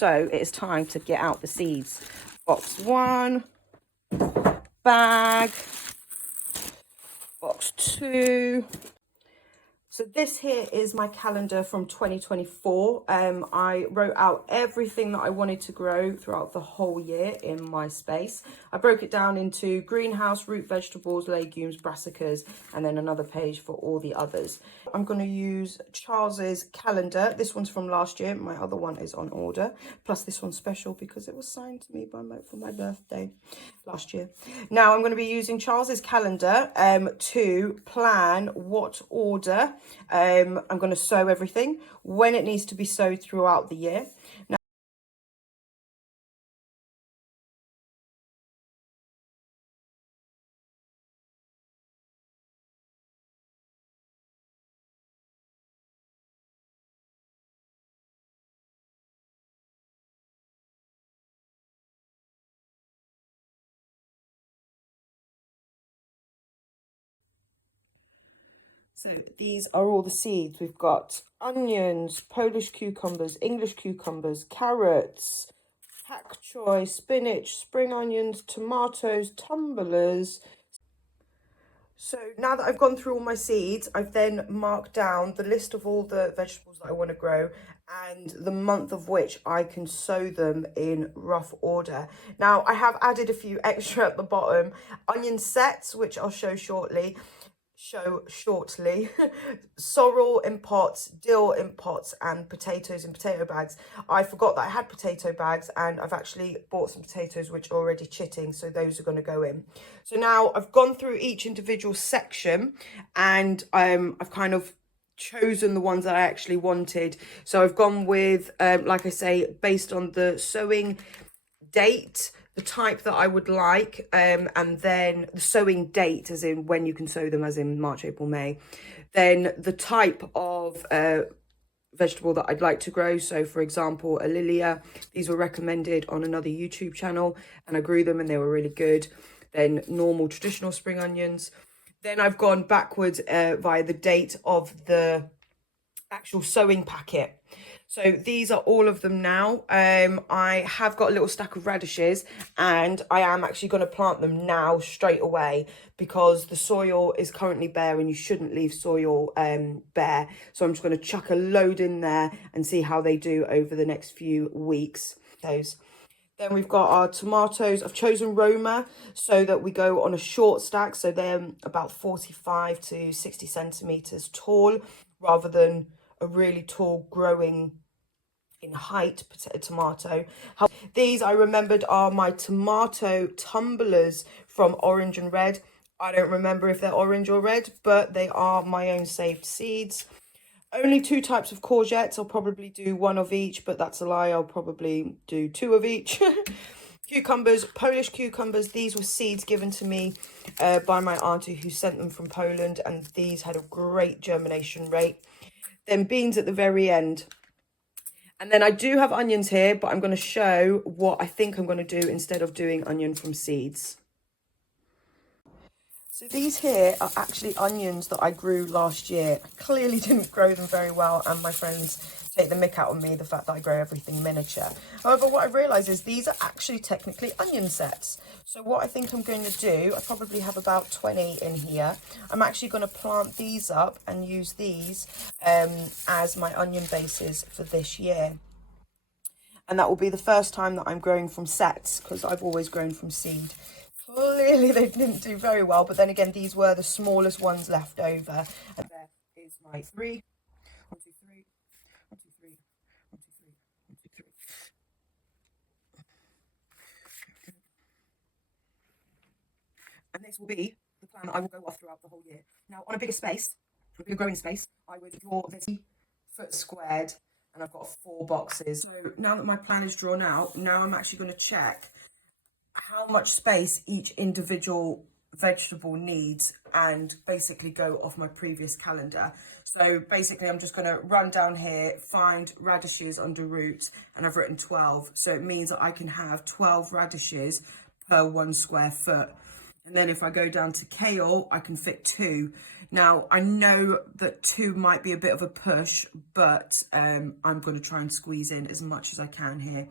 So it is time to get out the seeds. Box 1, bag, box 2. So this here is my calendar from 2024. I wrote out everything that I wanted to grow throughout the whole year in my space. I broke it down into greenhouse, root vegetables, legumes, brassicas, and then another page for all the others. I'm going to use Charles's calendar. This one's from last year. My other one is on order. Plus this one's special because it was signed to me for my birthday last year. Now I'm going to be using Charles's calendar to plan what order I'm going to sow everything, when it needs to be sowed throughout the year. Now, so these are all the seeds. We've got onions, Polish cucumbers, English cucumbers, carrots, pak choy, spinach, spring onions, tomatoes, tumblers. So now that I've gone through all my seeds, I've then marked down the list of all the vegetables that I want to grow and the month of which I can sow them in rough order. Now, I have added a few extra at the bottom. Onion sets, which I'll show shortly. Sorrel in pots, dill in pots, and potatoes in potato bags. I forgot that I had potato bags, and I've actually bought some potatoes which are already chitting, so those are going to go in. So now I've gone through each individual section, and I've kind of chosen the ones that I actually wanted. So I've gone with, like I say, based on the sowing date, the type that I would like, and then the sowing date, as in when you can sow them, as in March, April, May. Then the type of vegetable that I'd like to grow. So for example, a lilia, these were recommended on another YouTube channel and I grew them and they were really good. Then normal traditional spring onions. Then I've gone backwards via the date of the actual sowing packet. So these are all of them now. I have got a little stack of radishes and I am actually going to plant them now straight away because the soil is currently bare and you shouldn't leave soil bare. So I'm just going to chuck a load in there and see how they do over the next few weeks. Then we've got our tomatoes. I've chosen Roma so that we go on a short stack. So they're about 45 to 60 centimetres tall rather than a really tall growing in height tomato. These I remembered are my tomato tumblers from Orange and Red. I don't remember if they're orange or red, but they are my own saved seeds. Only 2 types of courgettes. I'll probably do 1 of each, but that's a lie. I'll probably do 2 of each. Cucumbers, Polish cucumbers. These were seeds given to me by my auntie who sent them from Poland, and these had a great germination rate. Then beans at the very end. And then I do have onions here, but I'm going to show what I think I'm going to do instead of doing onion from seeds. So these here are actually onions that I grew last year. I clearly didn't grow them very well, and my friends take the mick out on me, the fact that I grow everything miniature. However, what I've realised is these are actually technically onion sets. So what I think I'm going to do, I probably have about 20 in here. I'm actually going to plant these up and use these as my onion bases for this year. And that will be the first time that I'm growing from sets, because I've always grown from seed. Clearly they didn't do very well, but then again, these were the smallest ones left over. And there is my 3. 1, 2, 3. 1, 2, 3. 1, 2, 3. 1, 2, 3. And this will be the plan that I will go off throughout the whole year. Now, on a bigger space, a bigger growing space, I would draw this foot squared, and I've got 4 boxes. So now that my plan is drawn out, now I'm actually going to check how much space each individual vegetable needs and basically go off my previous calendar. So basically I'm just going to run down here, find radishes under root, and I've written 12. So it means that I can have 12 radishes per 1 square foot. And then if I go down to kale, I can fit 2. Now, I know that 2 might be a bit of a push, but I'm going to try and squeeze in as much as I can here.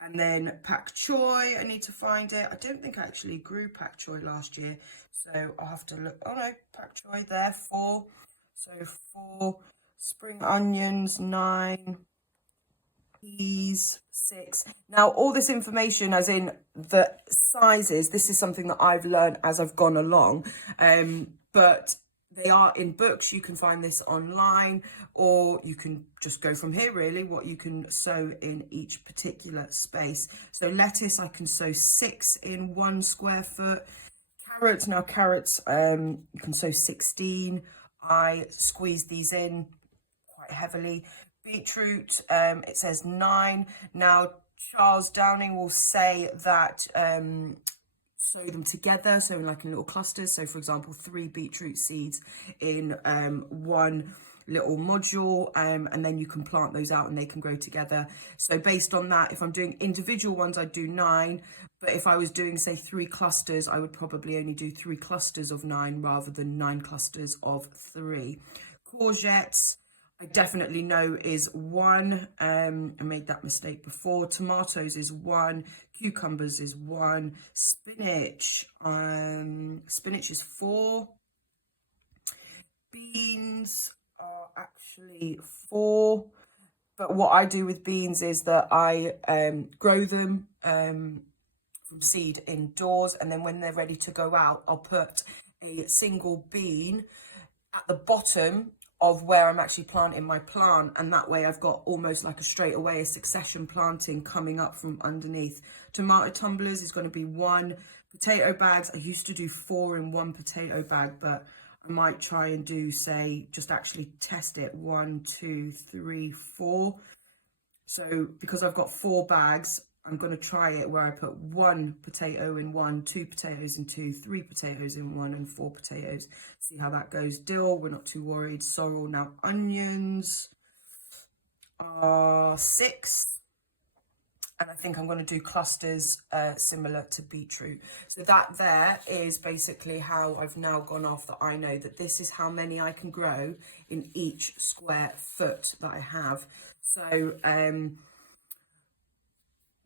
And then pak choy, I need to find it. I don't think I actually grew pak choy last year, so I'll have to look. Oh no, pak choy there, 4. So 4 spring onions, 9 peas, 6. Now, all this information, as in the sizes, this is something that I've learned as I've gone along, but they are in books. You can find this online, or you can just go from here, really, what you can sow in each particular space. So lettuce, I can sow 6 in 1 square foot. Carrots, now carrots, you can sow 16. I squeeze these in quite heavily. Beetroot, it says 9. Now, Charles Dowding will say that sow them together, so like in little clusters. So for example, 3 beetroot seeds in 1 little module, and then you can plant those out and they can grow together. So based on that, if I'm doing individual ones, I'd do 9. But if I was doing, say, 3 clusters, I would probably only do 3 clusters of 9 rather than 9 clusters of 3. Courgettes, I definitely know is 1. I made that mistake before. Tomatoes is 1. Cucumbers is 1. Spinach, spinach is 4. Beans are actually 4. But what I do with beans is that I grow them from seed indoors, and then when they're ready to go out, I'll put a single bean at the bottom of where I'm actually planting my plant, and that way I've got almost like a succession planting coming up from underneath. Tomato tumblers is going to be 1. Potato bags, I used to do 4 in 1 potato bag, but I might try and do, say, just actually test it, 1, 2, 3, 4. So because I've got 4 bags, I'm going to try it where I put 1 potato in 1, 2 potatoes in 2, 3 potatoes in 1, and 4 potatoes. See how that goes. Dill, we're not too worried. Sorrel, now onions are 6. And I think I'm going to do clusters similar to beetroot. So that there is basically how I've now gone off that I know that this is how many I can grow in each square foot that I have. So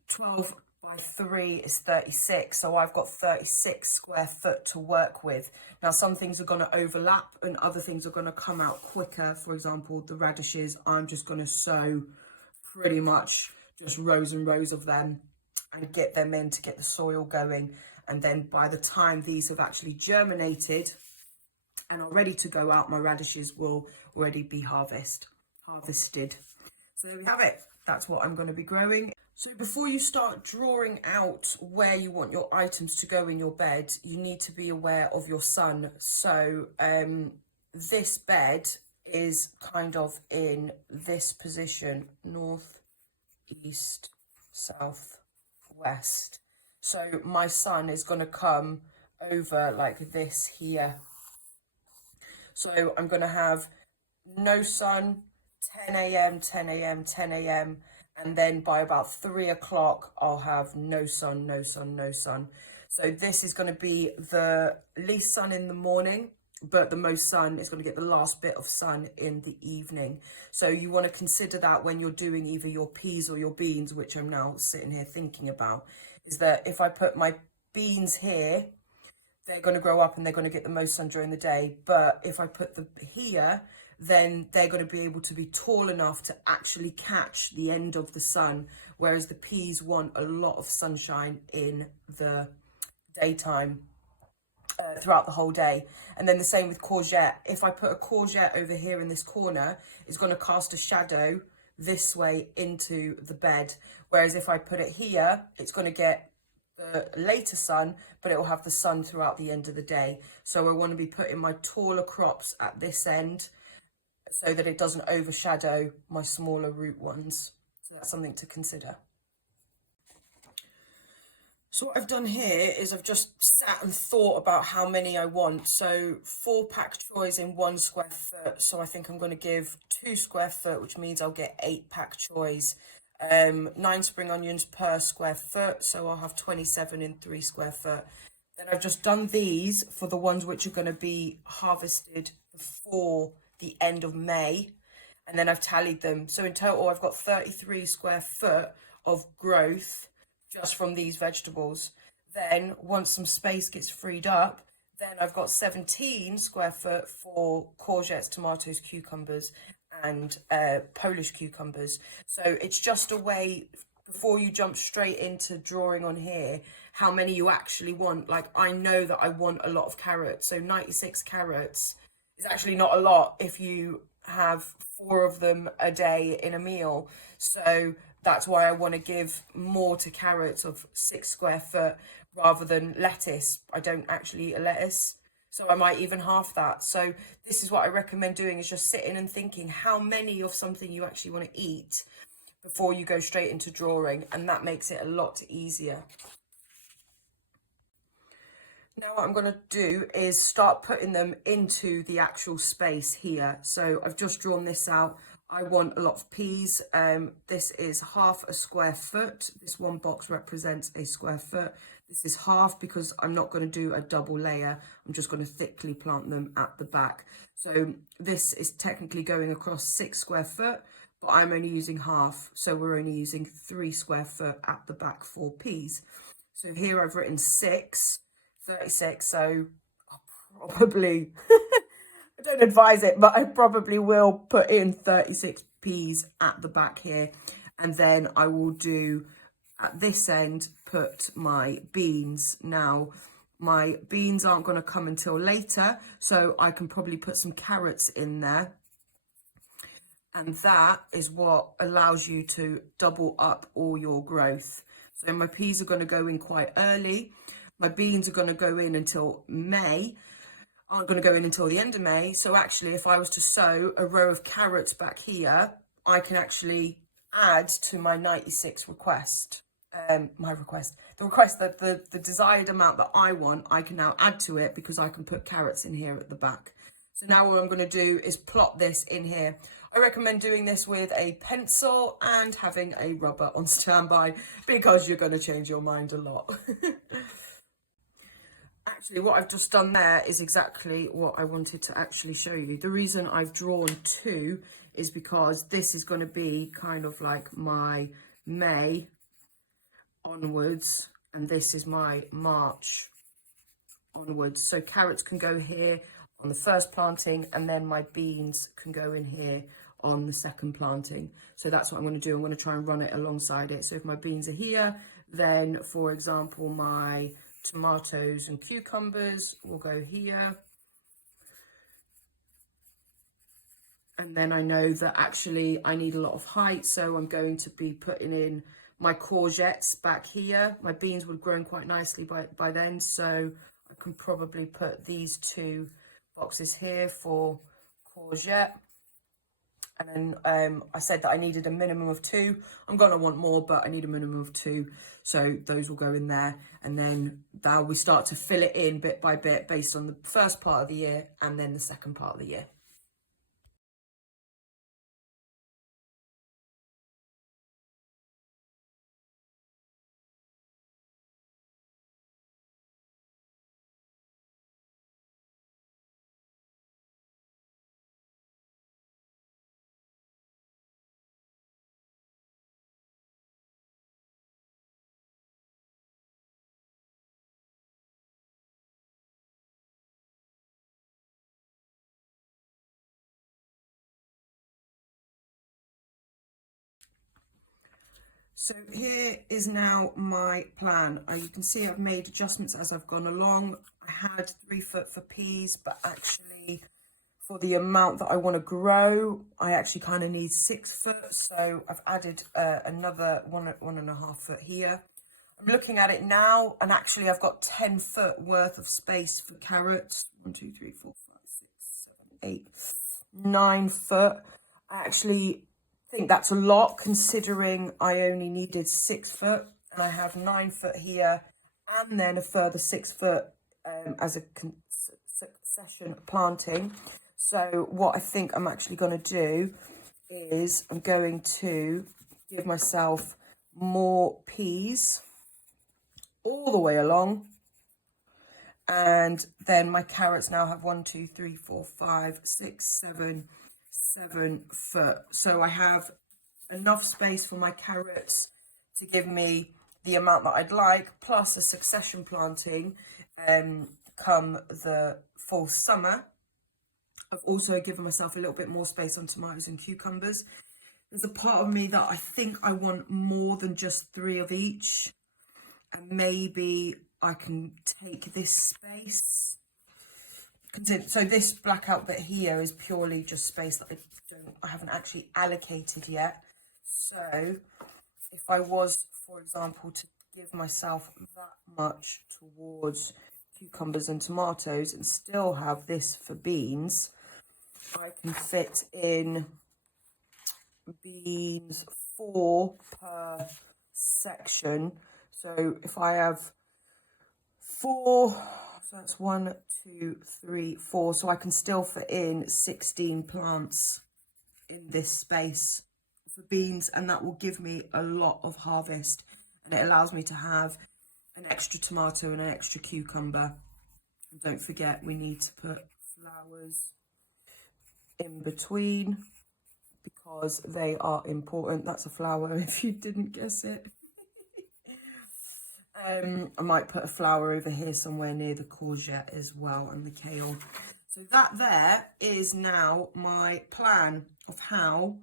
12 by 3 is 36, so I've got 36 square foot to work with. Now, some things are going to overlap and other things are going to come out quicker. For example, the radishes, I'm just going to sow pretty much just rows and rows of them and get them in to get the soil going. And then by the time these have actually germinated and are ready to go out, my radishes will already be harvested. So there we have it. That's what I'm going to be growing. So before you start drawing out where you want your items to go in your bed, you need to be aware of your sun. So this bed is kind of in this position, north, east, south, west. So my sun is going to come over like this here. So I'm going to have no sun, 10 a.m, 10 a.m, 10 a.m. And then by about 3 o'clock, I'll have no sun, no sun, no sun. So this is going to be the least sun in the morning, but the most sun is going to get the last bit of sun in the evening. So you want to consider that when you're doing either your peas or your beans, which I'm now sitting here thinking about, is that if I put my beans here, they're going to grow up and they're going to get the most sun during the day. But if I put them here, then they're going to be able to be tall enough to actually catch the end of the sun, whereas the peas want a lot of sunshine in the daytime throughout the whole day. And then the same with courgette. If I put a courgette over here in this corner, it's going to cast a shadow this way into the bed, whereas if I put it here, it's going to get the later sun, but it will have the sun throughout the end of the day. So I want to be putting my taller crops at this end, so that it doesn't overshadow my smaller root ones. So that's something to consider. So what I've done here is I've just sat and thought about how many I want. So 4 pak choys in 1 square foot. So I think I'm going to give 2 square foot, which means I'll get 8 pak choys. 9 spring onions per square foot. So I'll have 27 in 3 square foot. Then I've just done these for the ones which are going to be harvested the before the end of May, and then I've tallied them. So in total, I've got 33 square foot of growth just from these vegetables. Then once some space gets freed up, then I've got 17 square foot for courgettes, tomatoes, cucumbers, and Polish cucumbers. So it's just a way, before you jump straight into drawing on here, how many you actually want. Like, I know that I want a lot of carrots. So 96 carrots is actually not a lot if you have 4 of them a day in a meal. So that's why I want to give more to carrots of 6 square foot rather than lettuce. I don't actually eat a lettuce, so I might even half that. So this is what I recommend doing, is just sitting and thinking how many of something you actually want to eat before you go straight into drawing, and that makes it a lot easier. Now what I'm going to do is start putting them into the actual space here. So I've just drawn this out. I want a lot of peas. This is half a square foot. This one box represents a square foot. This is half because I'm not going to do a double layer. I'm just going to thickly plant them at the back. So this is technically going across 6 square foot, but I'm only using half. So we're only using 3 square foot at the back for peas. So here I've written 6, 36. So I'll probably, I don't advise it, but I probably will put in 36 peas at the back here. And then I will do, at this end, put my beans. Now, my beans aren't going to come until later, so I can probably put some carrots in there. And that is what allows you to double up all your growth. So my peas are going to go in quite early. My beans are going to go in until May. Aren't going to go in until the end of May. So actually, if I was to sow a row of carrots back here, I can actually add to my 96 request. The request that the desired amount that I want, I can now add to it because I can put carrots in here at the back. So now what I'm going to do is plot this in here. I recommend doing this with a pencil and having a rubber on standby because you're going to change your mind a lot. Actually, what I've just done there is exactly what I wanted to actually show you. The reason I've drawn 2 is because this is going to be kind of like my May onwards, and this is my March onwards. So carrots can go here on the first planting, and then my beans can go in here on the second planting. So that's what I'm going to do. I'm going to try and run it alongside it. So if my beans are here, then for example my tomatoes and cucumbers will go here. And then I know that actually I need a lot of height, so I'm going to be putting in my courgettes back here. My beans would have grown quite nicely by then, so I can probably put these 2 boxes here for courgette. And then I said that I needed a minimum of 2. I'm going to want more, but I need a minimum of 2. So those will go in there. And then now we start to fill it in bit by bit based on the first part of the year and then the second part of the year. So here is now my plan. You can see I've made adjustments as I've gone along. I had 3 foot for peas, but actually for the amount that I want to grow, I actually kind of need 6 foot. So I've added another 1.5 foot here. I'm looking at it now, and actually I've got 10 foot worth of space for carrots. 1, 2, 3, 4, 5, 6, 7, 8, 9 foot. I actually think that's a lot considering I only needed 6 foot, and I have 9 foot here and then a further 6 foot as a succession planting. So what I think I'm actually going to do is I'm going to give myself more peas all the way along, And then my carrots now have 1, 2, 3, 4, 5, 6, 7 foot. So I have enough space for my carrots to give me the amount that I'd like, plus a succession planting come the fall summer. I've also given myself a little bit more space on tomatoes and cucumbers. There's a part of me that I think I want more than just 3 of each. And maybe I can take this space. So this blackout bit here is purely just space that I haven't actually allocated yet. So if I was, for example, to give myself that much towards cucumbers and tomatoes and still have this for beans, I can fit in beans 4 per section. So if I have 4, so that's 1, 2, 3, 4. So I can still fit in 16 plants in this space for beans, and that will give me a lot of harvest. And it allows me to have an extra tomato and an extra cucumber. And don't forget, we need to put flowers in between because they are important. That's a flower if you didn't guess it. I might put a flower over here somewhere near the courgette as well and the kale. So that there is now my plan of how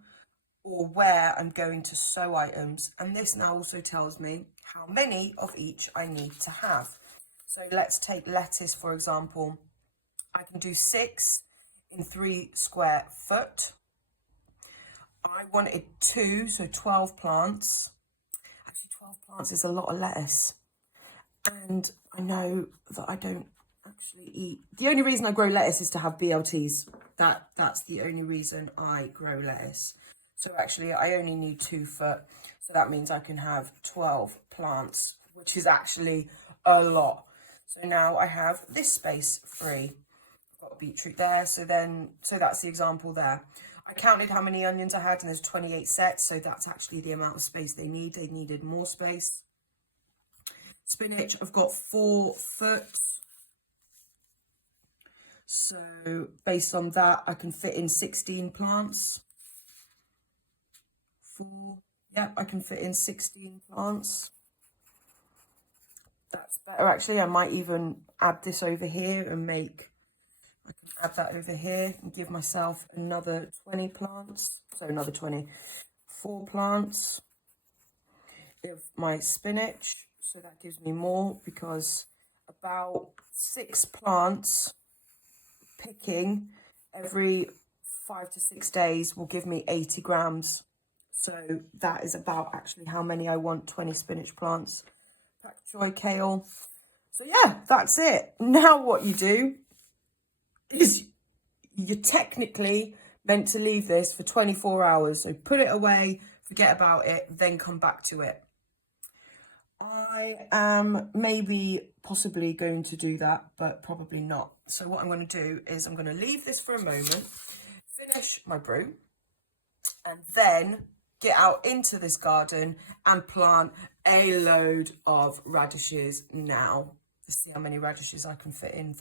or where I'm going to sow items. And this now also tells me how many of each I need to have. So let's take lettuce, for example. I can do 6 in 3 square foot. I wanted 2, so 12 plants. Actually, 12 plants is a lot of lettuce. And I know that I don't actually eat. The only reason I grow lettuce is to have BLTs. That's the only reason I grow lettuce. So actually, I only need 2 foot. So that means I can have 12 plants, which is actually a lot. So now I have this space free. I've got a beetroot there. So that's the example there. I counted how many onions I had, and there's 28 sets. So that's actually the amount of space they need. They needed more space. Spinach, I've got 4 foot. So based on that, I can fit in 16 plants. 4, yep, I can fit in 16 plants. That's better actually. I might even add this over here and I can add that over here and give myself another 20 plants. So another 24 plants of my spinach. So that gives me more because about 6 plants picking every 5 to 6 days will give me 80 grams. So that is about actually how many I want, 20 spinach plants. Pak choy kale. So yeah, that's it. Now what you do is you're technically meant to leave this for 24 hours. So put it away, forget about it, then come back to it. I am possibly going to do that, but probably not. So what I'm going to do is I'm going to leave this for a moment, finish my brew, and then get out into this garden and plant a load of radishes now. Let's see how many radishes I can fit in.